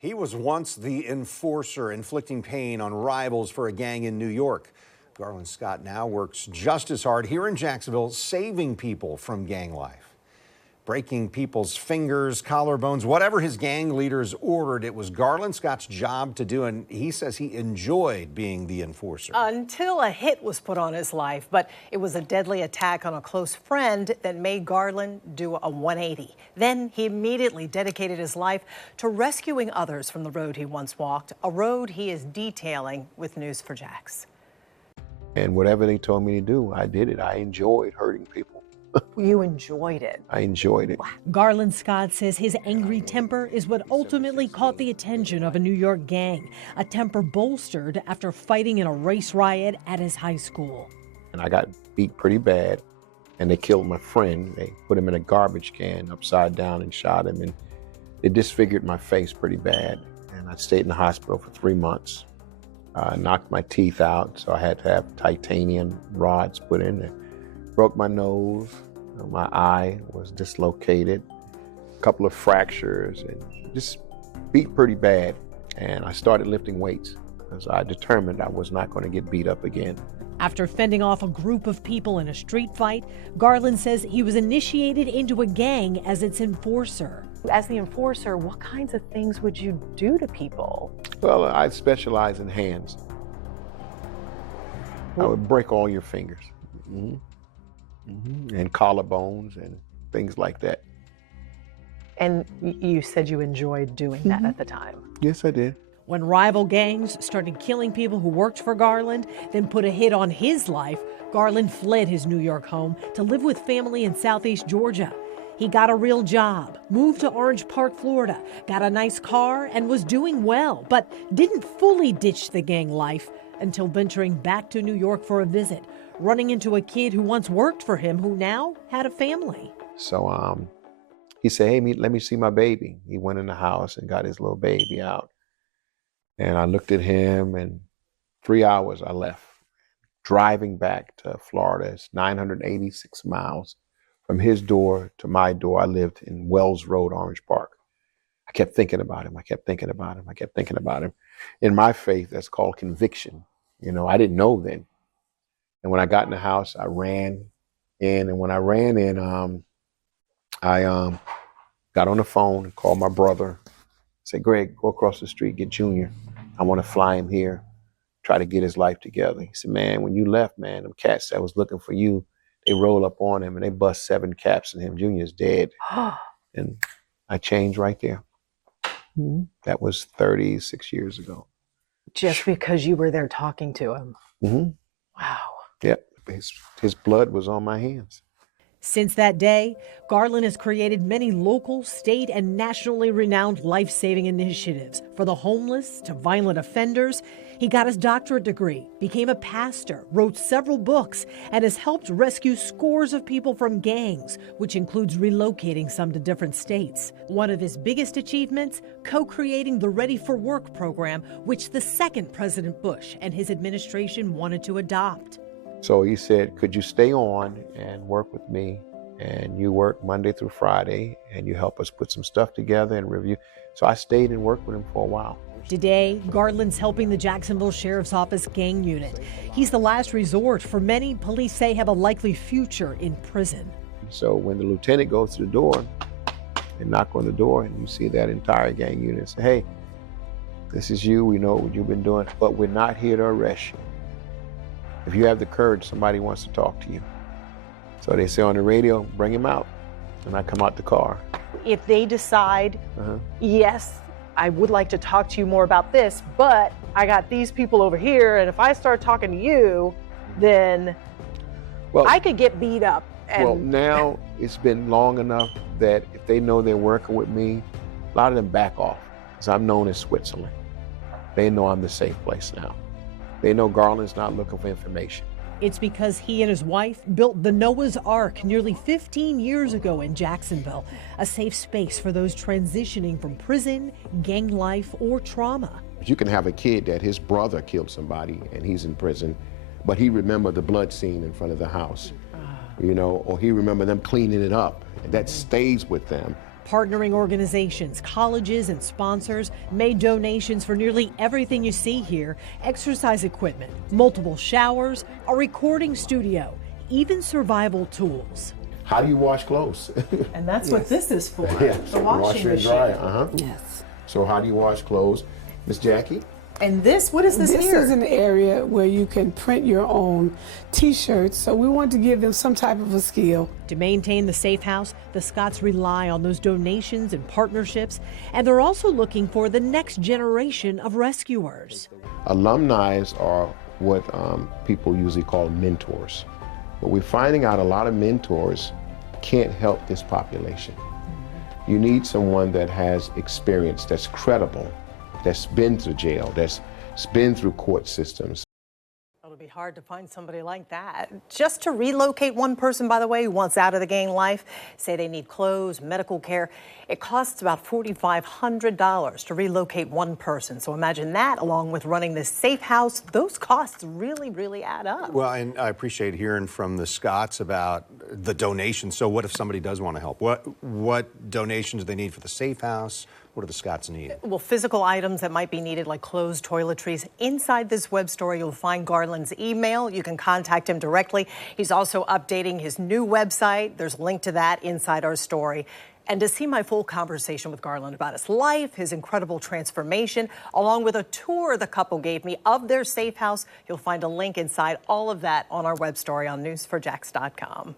He was once the enforcer, inflicting pain on rivals for a gang in New York. Garland Scott now works just as hard here in Jacksonville, saving people from gang life. Breaking people's fingers, collarbones, whatever his gang leaders ordered, it was Garland Scott's job to do, and he says he enjoyed being the enforcer. Until a hit was put on his life, but it was a deadly attack on a close friend that made Garland do a 180. Then he immediately dedicated his life to rescuing others from the road he once walked, a road he is detailing with News for JAX. And whatever they told me to do, I did it. I enjoyed hurting people. You enjoyed it. I enjoyed it. Garland Scott says his angry temper is what ultimately caught the attention of a New York gang, a temper bolstered after fighting in a race riot at his high school. And I got beat pretty bad, and they killed my friend. They put him in a garbage can upside down and shot him, and they disfigured my face pretty bad. And I stayed in the hospital for 3 months. Knocked my teeth out, so I had to have titanium rods put in there. Broke my nose, my eye was dislocated, a couple of fractures, and just beat pretty bad. And I started lifting weights because I determined I was not going to get beat up again. After fending off a group of people in a street fight, Garland says he was initiated into a gang as its enforcer. As the enforcer, what kinds of things would you do to people? Well, I specialize in hands. I would break all your fingers. And collarbones and things like that. And you said you enjoyed doing that at the time. Yes, I did. When rival gangs started killing people who worked for Garland, then put a hit on his life, Garland fled his New York home to live with family in Southeast Georgia. He got a real job, moved to Orange Park, Florida, got a nice car, and was doing well, but didn't fully ditch the gang life until venturing back to New York for a visit, running into a kid who once worked for him who now had a family. So he said, hey, let me see my baby. He went in the house and got his little baby out. And I looked at him, and 3 hours I left. Driving back to Florida, it's 986 miles. From his door to my door, I lived in Wells Road, Orange Park. I kept thinking about him. I kept thinking about him. I kept thinking about him. In my faith, that's called conviction. You know, I didn't know then. And when I got in the house, I ran in. And when I ran in, I got on the phone and called my brother. I said, Greg, go across the street, get Junior. I want to fly him here, try to get his life together. He said, man, when you left, man, them cats that was looking for you, they roll up on him and they bust 7 caps in him. Junior's dead. And I changed right there. That was 36 years ago. Just because you were there talking to him? Wow. Yep, his blood was on my hands. Since that day, Garland has created many local, state, and nationally renowned life-saving initiatives for the homeless to violent offenders. He got his doctorate degree, became a pastor, wrote several books, and has helped rescue scores of people from gangs, which includes relocating some to different states. One of his biggest achievements, co-creating the Ready for Work program, which the second President Bush and his administration wanted to adopt. So he said, could you stay on and work with me? And you work Monday through Friday, and you help us put some stuff together and review. So I stayed and worked with him for a while. Today, Garland's helping the Jacksonville Sheriff's Office gang unit. He's the last resort for many police say have a likely future in prison. So when the lieutenant goes to the door and knock on the door, and you see that entire gang unit say, hey, this is you, we know what you've been doing, but we're not here to arrest you. If you have the courage, somebody wants to talk to you. So they say on the radio, bring him out. And I come out the car. If they decide, yes, I would like to talk to you more about this, but I got these people over here, and if I start talking to you, then I could get beat up. Well, now it's been long enough that if they know they're working with me, a lot of them back off, because I'm known as Switzerland. They know I'm the safe place now. They know Garland's not looking for information. It's because he and his wife built the Noah's Ark nearly 15 years ago in Jacksonville, a safe space for those transitioning from prison, gang life, or trauma. You can have a kid that his brother killed somebody and he's in prison, but he remembered the blood scene in front of the house, you know, or he remembered them cleaning it up. And that stays with them. Partnering organizations, colleges, and sponsors made donations for nearly everything you see here: exercise equipment, multiple showers, a recording studio, even survival tools. How do you wash clothes? And that's what this is for, Yeah, the washing washer and machine. dryer. Yes. So how do you wash clothes? Miss Jackie? And this, what is this This here? is an area where you can print your own t-shirts, so we want to give them some type of a skill. To maintain the safe house, the Scotts rely on those donations and partnerships, and they're also looking for the next generation of rescuers. Alumni are what people usually call mentors. But we're finding out a lot of mentors can't help this population. You need someone that has experience, that's credible, that's been through jail, that's been through court systems. It'll be hard to find somebody like that. Just to relocate one person, by the way, who wants out of the gang life, say they need clothes, medical care, it costs about $4,500 to relocate one person. So imagine that, along with running this safe house. Those costs really, really add up. Well, and I appreciate hearing from the Scotts about the donations. So what if somebody does want to help? What donations do they need for the safe house? What do the Scotts need? Well, physical items that might be needed, like clothes, toiletries. Inside this web story, you'll find Garland's email. You can contact him directly. He's also updating his new website. There's a link to that inside our story. And to see my full conversation with Garland about his life, his incredible transformation, along with a tour the couple gave me of their safe house, you'll find a link inside all of that on our web story on news4jax.com.